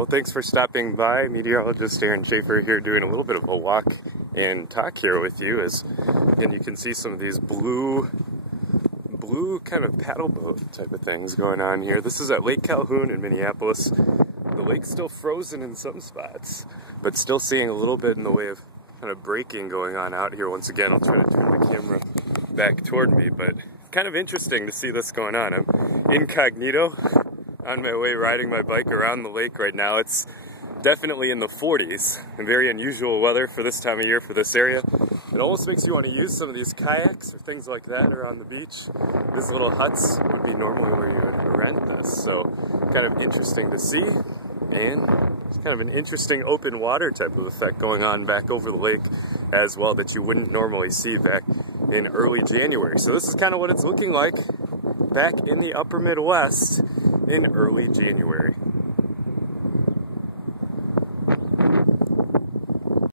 Well, thanks for stopping by. Meteorologist Aaron Schaefer here doing a little bit of a walk and talk here with you as, again, you can see some of these blue kind of paddle boat type of things going on here. This is at Lake Calhoun in Minneapolis. The lake's still frozen in some spots, but still seeing a little bit in the way of kind of breaking going on out here. Once again, I'll try to turn the camera back toward me, but kind of interesting to see this going on. I'm incognito on my way riding my bike around the lake right now. It's definitely in the 40s and very unusual weather for this time of year for this area. It almost makes you want to use some of these kayaks or things like that around the beach. These little huts would be normally where you would rent this, so kind of interesting to see, and it's kind of an interesting open water type of effect going on back over the lake as well that you wouldn't normally see back in early January. So this is kind of what it's looking like back in the upper Midwest in early January.